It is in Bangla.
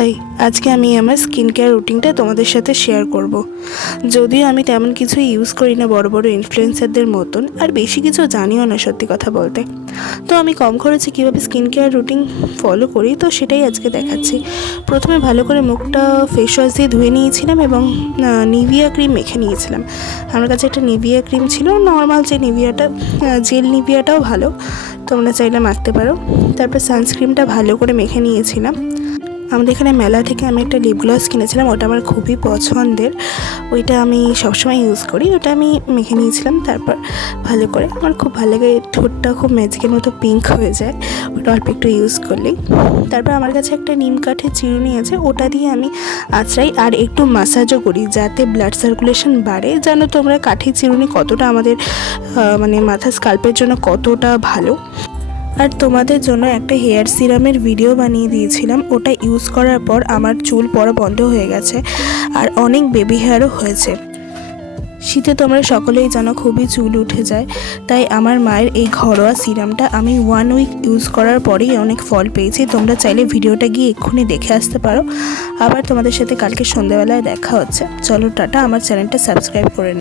হাই, আজকে আমি আমার স্কিন কেয়ার রুটিনটা তোমাদের সাথে শেয়ার করব। যদিও আমি তেমন কিছু ইউজ করি না বড় বড় ইনফ্লুয়েন্সারদের মতন, আর বেশি কিছু জানিও না সত্যি কথা বলতে। তো আমি কম খরচে কীভাবে স্কিন কেয়ার রুটিন ফলো করি তো সেটাই আজকে দেখাচ্ছি। প্রথমে ভালো করে মুখটা ফেস ওয়াশ দিয়ে ধুয়ে নিয়েছিলাম এবং নিভিয়া ক্রিম মেখে নিয়েছিলাম। আমার কাছে একটা নিভিয়া ক্রিম ছিল, নর্মাল যে নিভিয়াটা, জেল নিভিয়াটাও ভালো, তোমরা চাইলে মাখতে পারো। তারপর সানস্ক্রিনটা ভালো করে মেখে নিয়েছিলাম। আমাদের এখানে মেলা থেকে আমি একটা লিপ গ্লস কিনেছিলাম, ওটা আমার খুবই পছন্দের, ওইটা আমি সবসময় ইউজ করি, ওটা আমি মেখে নিয়েছিলাম। তারপর ভালো করে, আমার খুব ভালো লাগে, ঠোঁটটা খুব ম্যাজিকের মতো পিঙ্ক হয়ে যায় ওটা অল্প একটু ইউজ করলেই। তারপর আমার কাছে একটা নিম কাঠের চিরুনি আছে, ওটা দিয়ে আমি আঁচড়াই আর একটু ম্যাসাজও করি যাতে ব্লাড সার্কুলেশন বাড়ে। জানো তোমরা কাঠের চিরুনি কতটা আমাদের মাথা স্কাল্পের জন্য কতটা ভালো। আর তোমাদের জন্য একটা হেয়ার সিরামের ভিডিও বানিয়ে দিয়েছিলাম, ওটা ইউজ করার পর আমার চুল পড়া বন্ধ হয়ে গেছে আর অনেক বেবি হেয়ারও হয়েছে। শীতে তোমরা সকলেই জানো খুবই চুল উঠে যায়, তাই আমার মায়ের এই ঘরোয়া সিরামটা আমি 1 উইক ইউজ করার পরেই অনেক ফল পেয়েছি। তোমরা চাইলে ভিডিওটা গিয়ে এক্ষুনি দেখে আসতে পারো। আবার তোমাদের সাথে কালকে সন্ধ্যাবেলায় দেখা হচ্ছে। চলো টাটা, আমার চ্যানেলটা সাবস্ক্রাইব করে